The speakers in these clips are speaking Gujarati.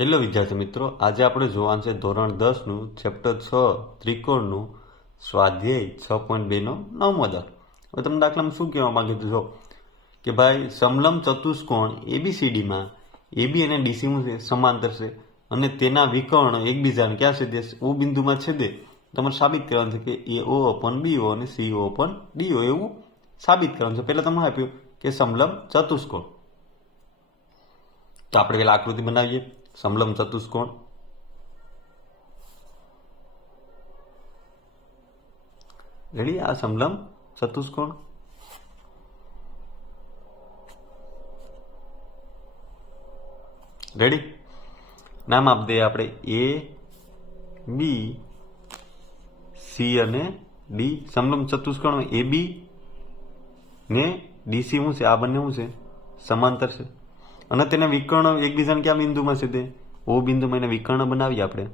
હેલો વિદ્યાર્થી મિત્રો, આજે આપણે જોવાનું છે ધોરણ દસનું ચેપ્ટર છ, ત્રિકોણનું સ્વાધ્યાય છ પોઈન્ટ બેનો નવમો હવે તમે દાખલામાં શું કહેવા માંગે છો? કે ભાઈ સમલમ ચતુષ્કોણ એબીસીડીમાં એબી અને ડીસીનું સમાંતર છે. અને તેના વિકર્ણ એકબીજાને ક્યાં છેદે? ઓ બિંદુમાં છેદે. તમારે સાબિત કરવાનું છે કે A O open B O અને C O upon D O એવું સાબિત કરવાનું છે. પહેલાં તમે આપ્યું કે સમલમ ચતુષ્કોણ. તો આપણે પેલા આકૃતિ બનાવીએ. સમલમ ચતુષ્કોણ રેડી આ સમલમ ચતુષ્કોણ રેડી નામ આપી દઈએ આપણે એ બી સી અને ડી સમલમ ચતુષ્કોણ એ બી ને ડીસી શું છે? આ બંને શું છે? સમાંતર છે. અને તેના વિકર્ણ એકબીજાને ક્યાં બિંદુમાં તે ઓ બિંદુમાં એને વિકર્ણ બનાવીએ આપણે.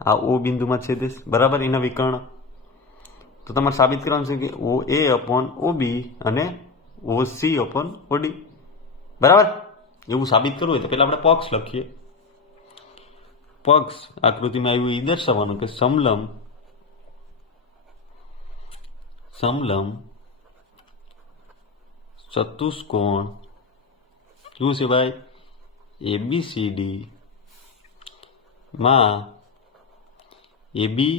આ ઓ બિંદુમાં છે. તે બરાબર? એના વિકર્ણ. તો તમારે સાબિત કરવાનું છે કે ઓ એ અપોન ઓ બી અને O C upon O D. બરાબર? એવું સાબિત કરવું હોય તો પહેલાં આપણે પક્ષ લખીએ. પક્ષ આકૃતિમાં આવ્યું એ દર્શાવવાનું કે સમલમ સમલમ ચતુષ્કોણ શું છે ભાઈ એબીસીડી માં એબી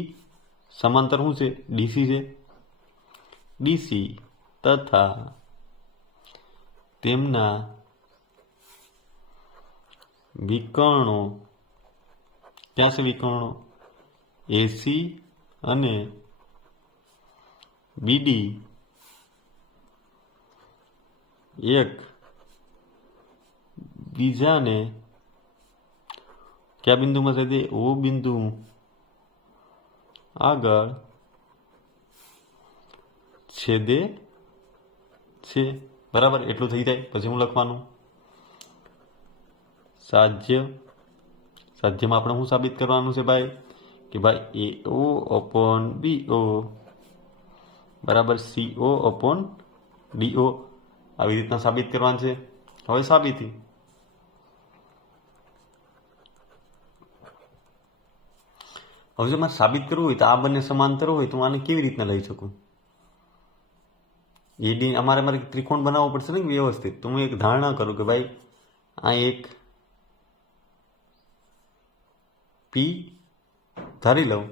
સમાંતર શું છે ડીસી છે ડીસી તથા તેમના વિકર્ણો ક્યાં છે વિકર્ણો એસી અને બીડી, એક, બીજાને કયા બિંદુમાં છે તે? ઓ બિંદુ. આગળ છેદે છે. બરાબર, એટલું થઈ જાય. પછી હું લખવાનું? સાધ્ય સાધ્યમાં આપણે શું સાબિત કરવાનું છે ભાઈ? કે ભાઈ, એ ઓ અપોન બી ઓ. બરાબર સી ઓ અપોન ઓ આવી રીતના સાબિત કરવાનું છે. હવે સાબિતી. હવે જો મારે સાબિત કરવું હોય તો આ બંને સમાંતર હોય તો હું આને કેવી રીતના લઈ શકું? એ ડી અમારે મારે ત્રિકોણ બનાવવો પડશે ને વ્યવસ્થિત. તો હું એક ધારણા કરું કે ભાઈ, આ એક પી ધારી લઉં.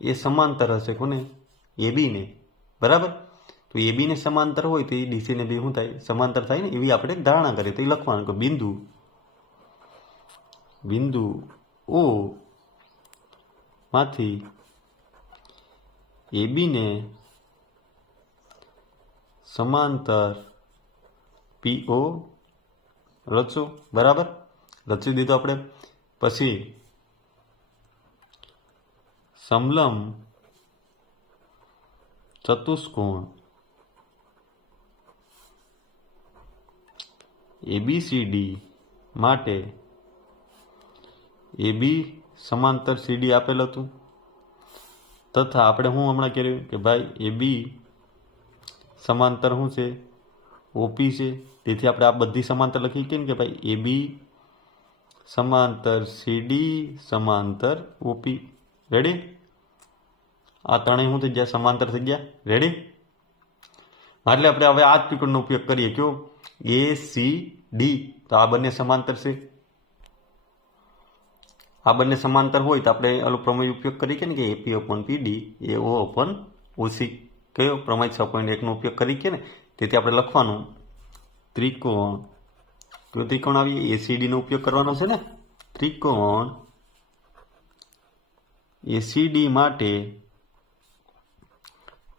એ સમાંતર હશે કોને? એ બીને બરાબર? તો એ બીને સમાંતર હોય તો એ ડીસીને બી શું થાય? સમાંતર થાય ને એવી આપણે ધારણા કરીએ તો એ લખવાનું કે બિંદુ બિંદુ ઓ માંથી એ બીને સમાંતર પીઓ રચો બરાબર? રચી દીધો આપણે. પછી સમલમ ચતુષ્કોણ. એબીસીડી માટે એબી સમાંતર સીડી આપેલ હતું. તથા આપણે હું હમણાં કર્યું કે ભાઈ એબી સમાંતર શું છે? ઓપી છે. તેથી આપણે આ બધી સમાંતર લખી કે કે ભાઈ એબી સમાંતર સીડી સમાંતર ઓપી રેડી આ ત્રણેય શું થઈ ગયા? સમાંતર થઈ ગયા? રેડી એટલે આપણે હવે આ જ ત્રિકોણનો ઉપયોગ કરીએ. કયો? એ સી ડી તો આ બંને સમાંતર છે. આ બંને સમાંતર હોય તો આપણે આલો પ્રમેય ઉપયોગ કરીએ ને કે AP upon PD A O upon OC કયો? પ્રમેય છ પોઈન્ટ એકનો ઉપયોગ કરી કે ને તેથી આપણે લખવાનું ત્રિકોણ. કયો ત્રિકોણ આવીએ? એસીડીનો ઉપયોગ કરવાનો છે ને? ત્રિકોણ એસીડી માટે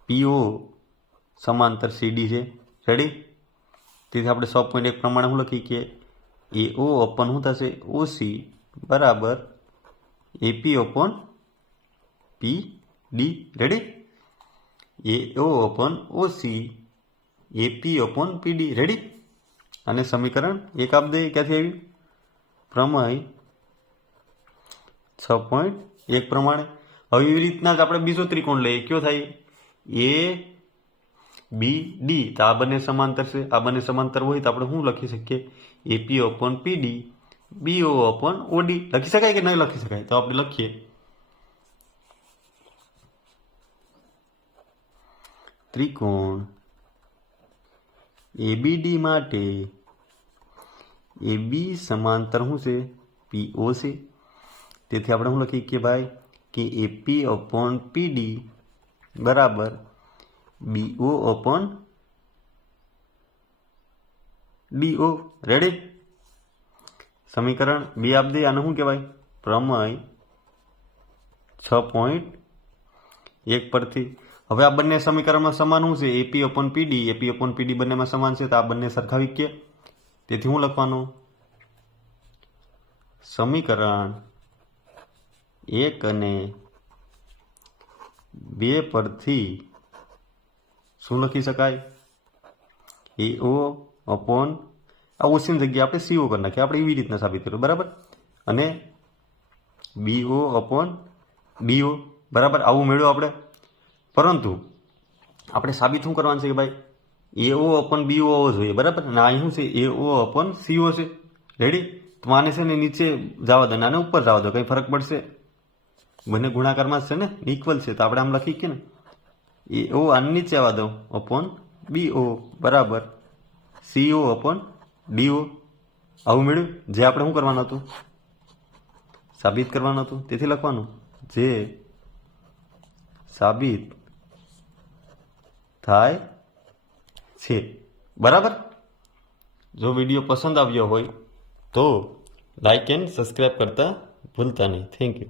પીઓ સમાંતર સીડી છે. રેડી તેથી આપણે સો પોઈન્ટ એક પ્રમાણે શું લખી કે એ ઓ ઓપન શું થશે? ઓસી બરાબર AP upon P D ready A O upon OC AP upon PD ready અને સમીકરણ એક આપ દે ક્યાંથી આવ્યું? પ્રમેય છ પોઈન્ટ એક પ્રમાણે. હવે એવી રીતના જ આપણે બીજો ત્રિકોણ લઈએ. કયો થાય? એ બી ડી તો આ બંને સમાંતર છે. આ બંને સમાંતર હોય તો આપણે શું લખી શકીએ? AP upon PD BO upon OD લખી શકાય કે નહીં લખી શકાય? તો આપણે લખીએ. ત્રિકોણ એબીડી માટે એબી સમાંતર શું છે? પીઓ છે. તેથી આપણે શું લખીએ કે ભાઈ? કે એપી અપોન પીડી બરાબર. બીઓ અપોન ડીઓ રેડી સમીકરણ બી આપ દે, આને શું કહેવાય? પ્રમેય છ પોઈન્ટ એક પરથી. હવે આ બંને સમીકરણમાં સમાન શું છે? AP upon PD AP upon PD બંનેમાં સમાન છે, તો આ બંને સરખા કે? તેથી હું લખવાનું? સમીકરણ એક અને બે પરથી શું લખી શકાય? એ ઓ અપોન આ ઓસીની જગ્યાએ આપણે સીઓ કરી નાખીએ. આપણે એવી રીતના સાબિત કર્યું. બરાબર? અને બીઓ અપોન બીઓ બરાબર? આવું મેળવ્યું આપણે. પરંતુ આપણે સાબિત શું કરવાનું છે કે ભાઈ? એઓ અપન બીઓ જોઈએ. બરાબર? અને અહીં શું છે? એઓ અપન સીઓ છે. રેડી તો આને છે ને નીચે જવા દો અને આને ઉપર જવા દો. કંઈ ફરક પડશે? બંને ગુણાકારમાં છે ને ઇક્વલ છે, તો આપણે આમ લખી કે ને. એ ઓ આની નીચે આવવા દો અપોન બી ઓ બરાબર. સીઓ અપોન ડીઓ આવું મળ્યું? જે આપણે શું કરવાનું હતું? સાબિત કરવાનું હતું? તેથી લખવાનું. જે સાબિત થાય છે. બરાબર? જો વીડિયો પસંદ આવ્યો હોય, તો લાઈક એન્ડ સબસ્ક્રાઈબ કરતા ભૂલતા નહીં. Thank you